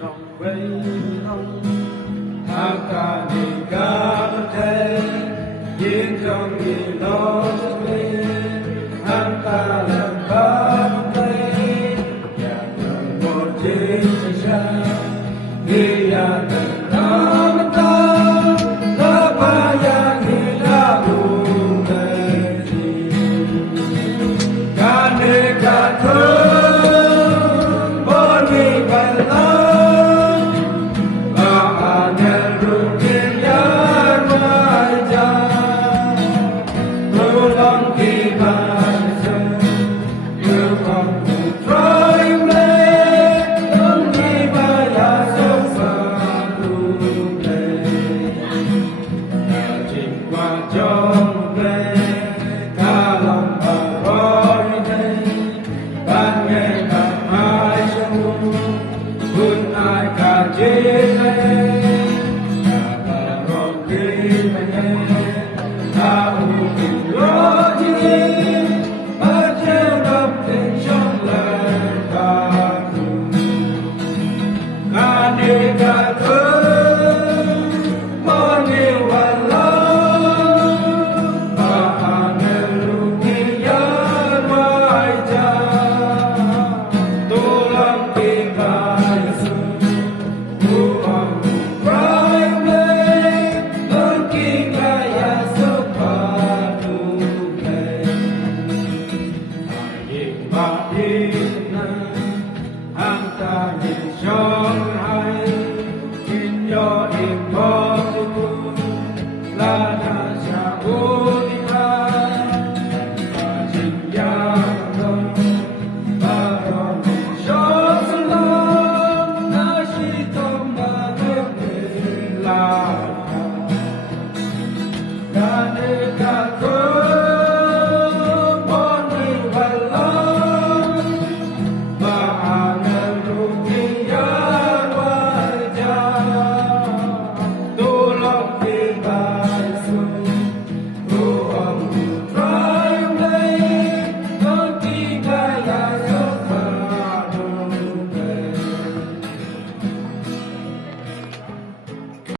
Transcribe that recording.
nong quay nong haka ni ga te yin trong ni lo te han ta la ba te ya mo te sha ye ya nam ta la ba ya ni la u te ga ne ga tho hang ta nhìn cho